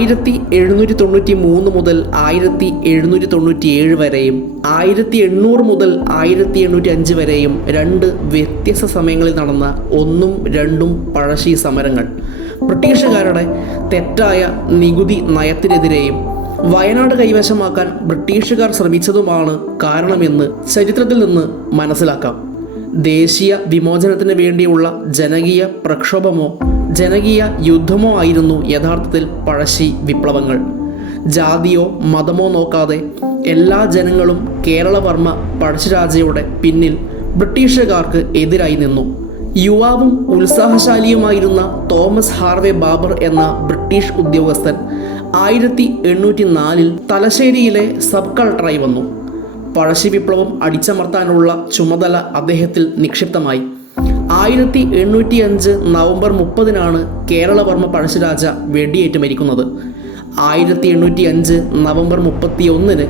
1793 മുതൽ 1797 വരെയും 1800 മുതൽ 1805 വരെയും 2 വ്യത്യസ്ത സമയങ്ങളിൽ നടന്ന 1ഉം 2ഉം പഴശ്ശി സമരങ്ങൾ ബ്രിട്ടീഷുകാരുടെ തെറ്റായ നികുതി നയത്തിനെതിരെയും വയനാട് കൈവശമാക്കാൻ ബ്രിട്ടീഷുകാർ ശ്രമിച്ചതുമാണ് കാരണമെന്ന് ചരിത്രത്തിൽ നിന്ന് മനസ്സിലാക്കാം. ദേശീയ വിമോചനത്തിന് വേണ്ടിയുള്ള ജനകീയ പ്രക്ഷോഭമോ ജനകീയ യുദ്ധമോ ആയിരുന്നു യഥാർത്ഥത്തിൽ പഴശ്ശി വിപ്ലവങ്ങൾ. ജാതിയോ മതമോ നോക്കാതെ എല്ലാ ജനങ്ങളും കേരളവർമ്മ പഴശ്ശിരാജയുടെ പിന്നിൽ ബ്രിട്ടീഷുകാർക്ക് എതിരായി നിന്നു. യുവാവും ഉത്സാഹശാലിയുമായിരുന്ന തോമസ് ഹാർവേ ബാബർ എന്ന ബ്രിട്ടീഷ് ഉദ്യോഗസ്ഥൻ 1804 തലശ്ശേരിയിലെ സബ് കളക്ടറായി വന്നു. പഴശ്ശി വിപ്ലവം അടിച്ചമർത്താനുള്ള ചുമതല അദ്ദേഹത്തിൽ നിക്ഷിപ്തമായി. 1805 നവംബർ 30 കേരളവർമ്മ പഴശ്ശിരാജ വെടിയേറ്റ് മരിക്കുന്നത്. 1805 നവംബർ 31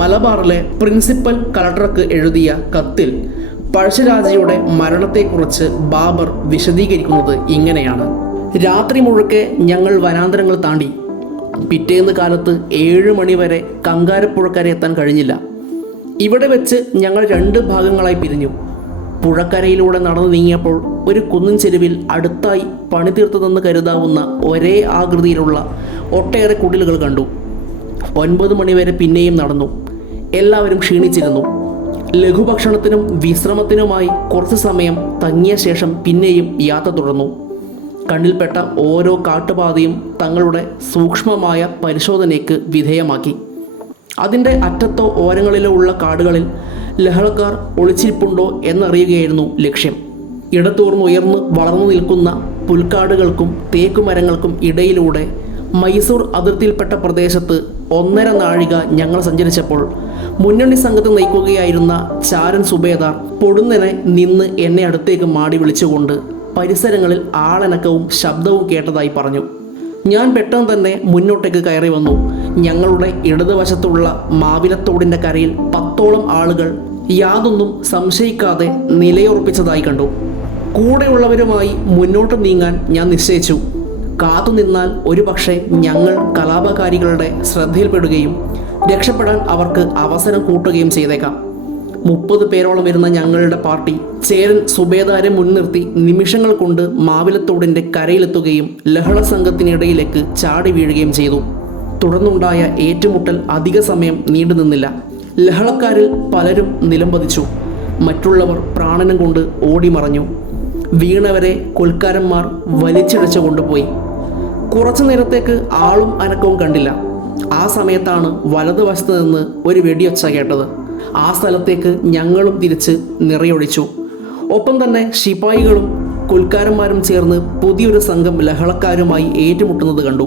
മലബാറിലെ പ്രിൻസിപ്പൽ കളക്ടർക്ക് എഴുതിയ കത്തിൽ പഴശ്ശിരാജയുടെ മരണത്തെക്കുറിച്ച് ബാബർ വിശദീകരിക്കുന്നത് ഇങ്ങനെയാണ്: രാത്രി മുഴുക്കെ ഞങ്ങൾ വനാന്തരങ്ങൾ താണ്ടി. പിറ്റേന്ന് കാലത്ത് 7 മണി വരെ കങ്കാരപ്പുഴക്കര എത്താൻ കഴിഞ്ഞില്ല. ഇവിടെ വെച്ച് ഞങ്ങൾ 2 ഭാഗങ്ങളായി പിരിഞ്ഞു. പുഴക്കരയിലൂടെ നടന്നു നീങ്ങിയപ്പോൾ ഒരു കുന്നിൻ ചെരുവിൽ അടുത്തായി പണിതീർത്തതെന്ന് കരുതാവുന്ന ഒരേ ആകൃതിയിലുള്ള ഒട്ടേറെ കുടിലുകൾ കണ്ടു. 9 മണിവരെ പിന്നെയും നടന്നു. എല്ലാവരും ക്ഷീണിച്ചിരുന്നു. ലഘുഭക്ഷണത്തിനും വിശ്രമത്തിനുമായി കുറച്ച് സമയം തങ്ങിയ ശേഷം പിന്നെയും യാത്ര തുടർന്നു. കണ്ണിൽപ്പെട്ട ഓരോ കാട്ടുപാതയും തങ്ങളുടെ സൂക്ഷ്മമായ പരിശോധനയ്ക്ക് വിധേയമാക്കി. അതിൻ്റെ അറ്റത്തോ ഓരങ്ങളിലോ ഉള്ള കാടുകളിൽ ലഹളക്കാർ ഒളിച്ചിരിപ്പുണ്ടോ എന്നറിയുകയായിരുന്നു ലക്ഷ്യം. ഇടത്തൂർന്നുയർന്ന് വളർന്നു നിൽക്കുന്ന പുൽക്കാടുകൾക്കും തേക്കുമരങ്ങൾക്കും ഇടയിലൂടെ മൈസൂർ അതിർത്തിയിൽപ്പെട്ട പ്രദേശത്ത് 1.5 നാഴിക ഞങ്ങൾ സഞ്ചരിച്ചപ്പോൾ മുന്നണി സംഘത്തെ നയിക്കുകയായിരുന്ന ചാരൻ സുബേദാർ പൊടുന്നനെ നിന്ന് എന്നെ അടുത്തേക്ക് മാടി വിളിച്ചുകൊണ്ട് പരിസരങ്ങളിൽ ആളനക്കവും ശബ്ദവും കേട്ടതായി പറഞ്ഞു. ഞാൻ പെട്ടെന്ന് തന്നെ മുന്നോട്ടേക്ക് കയറി വന്നു. ഞങ്ങളുടെ ഇടതുവശത്തുള്ള മാവിലത്തോടിൻ്റെ കരയിൽ 10ഓളം ആളുകൾ യാതൊന്നും സംശയിക്കാതെ നിലയുറപ്പിച്ചതായി കണ്ടു. കൂടെയുള്ളവരുമായി മുന്നോട്ട് നീങ്ങാൻ ഞാൻ നിശ്ചയിച്ചു. കാത്തുനിന്നാൽ ഒരുപക്ഷെ ഞങ്ങൾ കലാപകാരികളുടെ ശ്രദ്ധയിൽപ്പെടുകയും രക്ഷപ്പെടാൻ അവർക്ക് അവസരം കൂട്ടുകയും ചെയ്തേക്കാം. 30 പേരോളം വരുന്ന ഞങ്ങളുടെ പാർട്ടി ചേരൻ സുബേദാരെ മുൻനിർത്തി നിമിഷങ്ങൾ കൊണ്ട് മാവിലത്തോടിൻ്റെ കരയിലെത്തുകയും ലഹള സംഘത്തിനിടയിലേക്ക് ചാടി വീഴുകയും ചെയ്തു. തുടർന്നുണ്ടായ ഏറ്റുമുട്ടൽ അധിക സമയം നീണ്ടുനിന്നില്ല. ലഹളക്കാരിൽ പലരും നിലംപതിച്ചു. മറ്റുള്ളവർ പ്രാണനം കൊണ്ട് ഓടിമറഞ്ഞു. വീണവരെ കൊൽക്കാരന്മാർ വലിച്ചിഴച്ചു കൊണ്ടുപോയി. കുറച്ചു നേരത്തേക്ക് ആളും അനക്കവും കണ്ടില്ല. ആ സമയത്താണ് വലതുവശത്ത് നിന്ന് ഒരു വെടിയൊച്ച കേട്ടത്. ആ സ്ഥലത്തേക്ക് ഞങ്ങളും തിരിച്ച് നിറയൊഴിച്ചു. ഒപ്പം തന്നെ ശിപായികളും കൊൽക്കാരന്മാരും ചേർന്ന് പുതിയൊരു സംഘം ലഹളക്കാരുമായി ഏറ്റുമുട്ടുന്നത് കണ്ടു.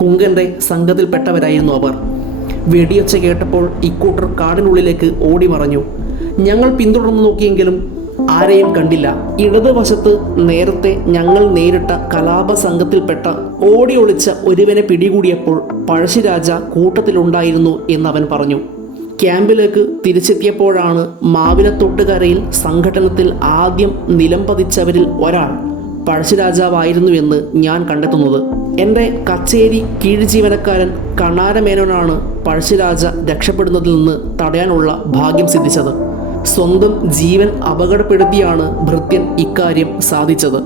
കുങ്കൻ്റെ സംഘത്തിൽപ്പെട്ടവരായിരുന്നു അവർ. വെടിയൊച്ച കേട്ടപ്പോൾ ഇക്കൂട്ടർ കാടിനുള്ളിലേക്ക് ഓടി മറഞ്ഞു. ഞങ്ങൾ പിന്തുടർന്നു നോക്കിയെങ്കിലും ആരെയും കണ്ടില്ല. ഇടതുവശത്ത് നേരത്തെ ഞങ്ങൾ നേരിട്ട കലാപ സംഘത്തിൽപ്പെട്ട ഓടി ഒളിച്ച ഒരുവനെ പിടികൂടിയപ്പോൾ പഴശ്ശിരാജ കൂട്ടത്തിലുണ്ടായിരുന്നു എന്നവൻ പറഞ്ഞു. ക്യാമ്പിലേക്ക് തിരിച്ചെത്തിയപ്പോഴാണ് മാവിലത്തൊട്ടുകരയിൽ സംഘടനത്തിൽ ആദ്യം നിലംപതിച്ചവരിൽ ഒരാൾ പഴശ്ശിരാജാവായിരുന്നുവെന്ന് ഞാൻ കണ്ടെത്തുന്നത്. എൻ്റെ കച്ചേരി കീഴ് ജീവനക്കാരൻ കണാരമേനോനാണ് പഴശ്ശിരാജ രക്ഷപ്പെടുന്നതിൽ നിന്ന് തടയാനുള്ള ഭാഗ്യം സിദ്ധിച്ചത്. സ്വന്തം ജീവൻ അപകടപ്പെടുത്തിയാണ് ഭൃത്യൻ ഇക്കാര്യം സാധിച്ചത്.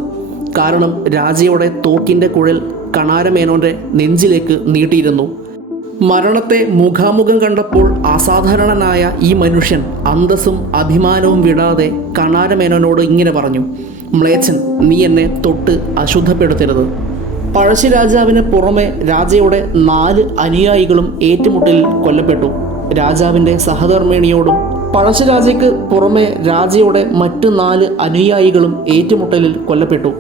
കാരണം രാജയുടെ തോക്കിൻ്റെ കുഴൽ കണാരമേനോൻ്റെ നെഞ്ചിലേക്ക് നീട്ടിയിരുന്നു. മരണത്തെ മുഖാമുഖം കണ്ടപ്പോൾ അസാധാരണനായ ഈ മനുഷ്യൻ അന്തസ്സും അഭിമാനവും വിടാതെ കണാരമേനോനോട് ഇങ്ങനെ പറഞ്ഞു: മ്ലേച്ഛൻ, നീ എന്നെ തൊട്ട് അശുദ്ധപ്പെടുത്തരുത്. പഴശ്ശിരാജാവിന് പുറമെ രാജയുടെ 4 അനുയായികളും ഏറ്റുമുട്ടലിൽ കൊല്ലപ്പെട്ടു. രാജാവിൻ്റെ സഹധർമ്മിണിയോടും പഴശ്ശിരാജയ്ക്ക് പുറമെ രാജയുടെ മറ്റ് 4 അനുയായികളും ഏറ്റുമുട്ടലിൽ കൊല്ലപ്പെട്ടു.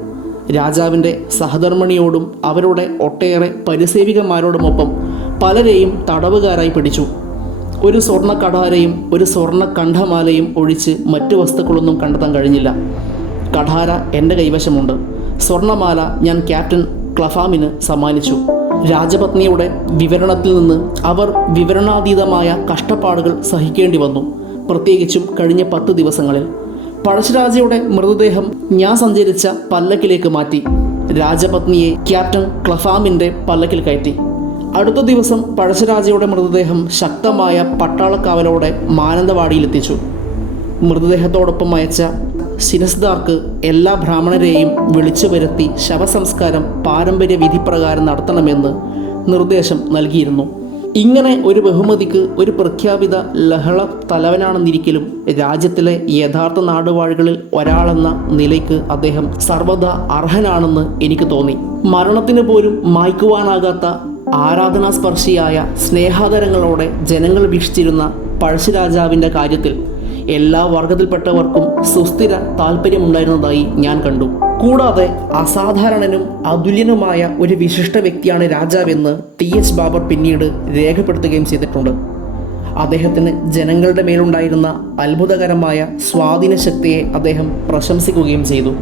രാജാവിൻ്റെ സഹധർമ്മിണിയോടും അവരുടെ ഒട്ടേറെ പരിസേവികന്മാരോടുമൊപ്പം പലരെയും തടവുകാരായി പിടിച്ചു. ഒരു സ്വർണ്ണ കഠാരയും ഒരു സ്വർണ്ണ കണ്ഠമാലയും ഒഴിച്ച് മറ്റു വസ്തുക്കളൊന്നും കണ്ടെത്താൻ കഴിഞ്ഞില്ല. കഠാര എൻ്റെ കൈവശമുണ്ട്. സ്വർണ്ണമാല ഞാൻ ക്യാപ്റ്റൻ ക്ലഫാമിന് സമ്മാനിച്ചു. രാജപത്നിയുടെ വിവരണത്തിൽ നിന്ന് അവർ വിവരണാതീതമായ കഷ്ടപ്പാടുകൾ സഹിക്കേണ്ടി വന്നു. പ്രത്യേകിച്ചും കഴിഞ്ഞ 10 ദിവസങ്ങളിൽ പഴശ്ശിരാജയുടെ മൃതദേഹം ഞാൻ സഞ്ചരിച്ച പല്ലക്കിലേക്ക് മാറ്റി. രാജപത്നിയെ ക്യാപ്റ്റൻ ക്ലഫാമിൻ്റെ പല്ലക്കിൽ കയറ്റി. അടുത്ത ദിവസം പഴശ്ശിരാജയുടെ മൃതദേഹം ശക്തമായ പട്ടാളക്കാവലോടെ മാനന്തവാടിയിലെത്തിച്ചു. മൃതദേഹത്തോടൊപ്പം അയച്ച ശിരസ്ദാർക്ക് എല്ലാ ബ്രാഹ്മണരെയും വിളിച്ചു വരുത്തി ശവസംസ്കാരം പാരമ്പര്യ വിധിപ്രകാരം നടത്തണമെന്ന് നിർദ്ദേശം നൽകിയിരുന്നു. ഇങ്ങനെ ഒരു ബഹുമതിക്ക് ഒരു പ്രഖ്യാപിത ലഹള തലവനാണെന്നിരിക്കലും രാജ്യത്തിലെ യഥാർത്ഥ നാടുവാഴികളിൽ ഒരാളെന്ന നിലയ്ക്ക് അദ്ദേഹം സർവ്വതാ അർഹനാണെന്ന് എനിക്ക് തോന്നി. മരണത്തിന് പോലും മായ്ക്കുവാനാകാത്ത ആരാധനാസ്പർശിയായ സ്നേഹാദരങ്ങളോടെ ജനങ്ങൾ വീക്ഷിച്ചിരുന്ന പഴശ്ശിരാജാവിൻ്റെ കാര്യത്തിൽ എല്ലാ വർഗത്തിൽപ്പെട്ടവർക്കും സുസ്ഥിര താല്പര്യമുണ്ടായിരുന്നതായി ഞാൻ കണ്ടു. കൂടാതെ അസാധാരണനും അതുല്യനുമായ ഒരു വിശിഷ്ട വ്യക്തിയാണ് രാജാവെന്ന് ടി.എച്ച്. ബാബർ പിന്നീട് രേഖപ്പെടുത്തുകയും ചെയ്തിട്ടുണ്ട്. അദ്ദേഹത്തിന് ജനങ്ങളുടെ മേലുണ്ടായിരുന്ന അത്ഭുതകരമായ സ്വാധീന ശക്തിയെ അദ്ദേഹം പ്രശംസിക്കുകയും ചെയ്തു.